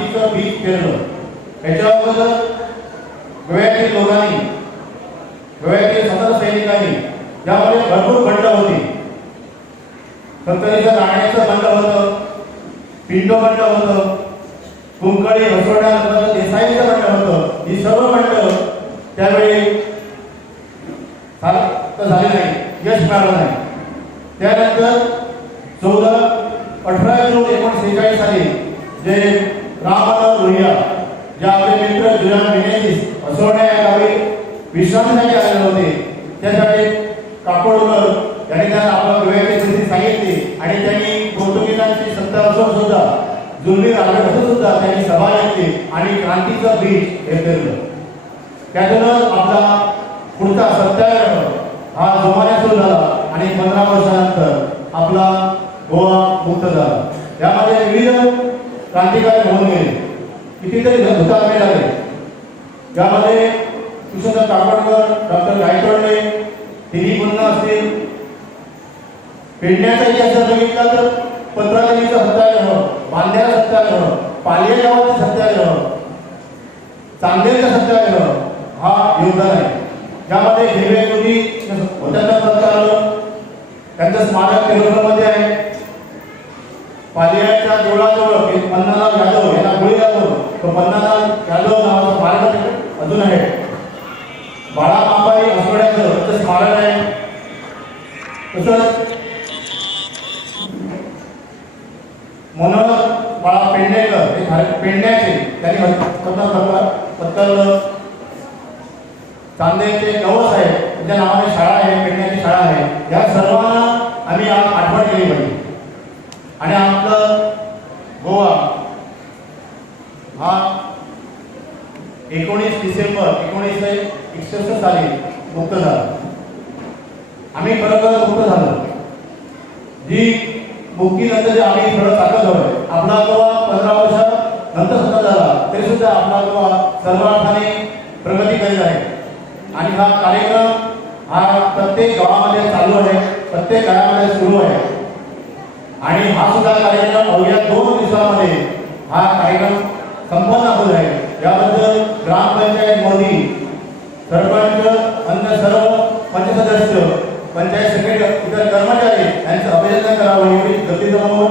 क्रांतीचं बीज पेरलं. याच्यावर गोव्यातील लोकांनी, गोव्यातील स्वतंत्र सैनिकांनी यामध्ये भरपूर बंड होती. सत्तरीचं राहण्याचं बंड होतं, पिंडो बंड होतं, कुंकळी हसवड्या देसाईचं बंड होतं. ही सर्व बंड त्यावेळी झाले नाही, यश मिळालं नाही. त्यानंतर 18 जून 1946 साली जे राममनोहर लोहिया, जे आपले मित्र जुलियन मेनेझिस हसवड्या या गावी विश्रांतीसाठी आलेले होते, त्यासाठी काकोडकर यांनी त्यांना आपल्या गोव्याची स्थिती सांगितली आणि त्यांनी पोर्तुगीजांची सत्ता असून सुद्धा जुबली राजवट असून सुद्धा त्यांनी सभा घेतली आणि क्रांतीचं बीज हे पेरलं. त्यातूनच आपला पुढचा सत्याग्रह हा जोमाने सुरू झाला आणि 15 वर्षानंतर आपला गोवा मुक्त झाला. यामध्ये विविध क्रांतिकारी होऊन गेले, कितीतरी हुतात्मे झाले. यामध्ये कृष्णदास काकोडकर, डॉक्टर गायकवाडे, तिन्ही पुन्हा असतील. पेडण्याचा इतिहास बघितला तर पत्रादेवीचा सत्याग्रह, बांद्याचा सत्याग्रह, पालिया गावाचा सत्याग्रह, चांदेरचा सत्याग्रह हा योगदान आहे. यामध्ये हिरवे योगी होत्यांना सत्याग्रह, त्यांचं स्मारक केरळमध्ये आहे. पालियाच्या जोडाजवळ पन्नालाल यादव यांना गोळी लागून तो पन्नालाल यादव नावाचा स्मारक अजून आहे. बाळा मांबाई हसवड्याचं स्मारक आहे. तसंच मनोहर बाळा पेडणेकर हे पेडण्याचे त्यांनी पत्करलं. चांदेचे नवस आहे, त्यांच्या नावाने शाळा आहे, पेडण्याची शाळा आहे. या सर्वांना आम्ही आठवण केली पाहिजे. आणि आपलं गोवा हा 19 डिसेंबर 1961 साली मुक्त झाला. आम्ही खरोखर मुक्त झालो. जी मुक्तीनंतर जे आम्ही थोडं ताकद हवंय. आपला गोवा 15 वर्षानंतर सुद्धा झाला तरी सुद्धा आपला गोवा सर्व अर्थाने प्रगती करीत आहे. आणि हा कार्यक्रम हा प्रत्येक गावामध्ये चालू आहे, प्रत्येक घरामध्ये सुरू आहे. आणि हा सुद्धा कार्यक्रम अवघ्या 2 दिवसामध्ये हा कार्यक्रम संपन्न होत आहे. याबद्दल ग्रामपंचायत मोदी, सरपंच, अन्य सर्व पंचायत सदस्य, पंचायत सेक्रेटरी, इतर कर्मचारी यांचं अभिनंदन करावं एवढी गती जमवून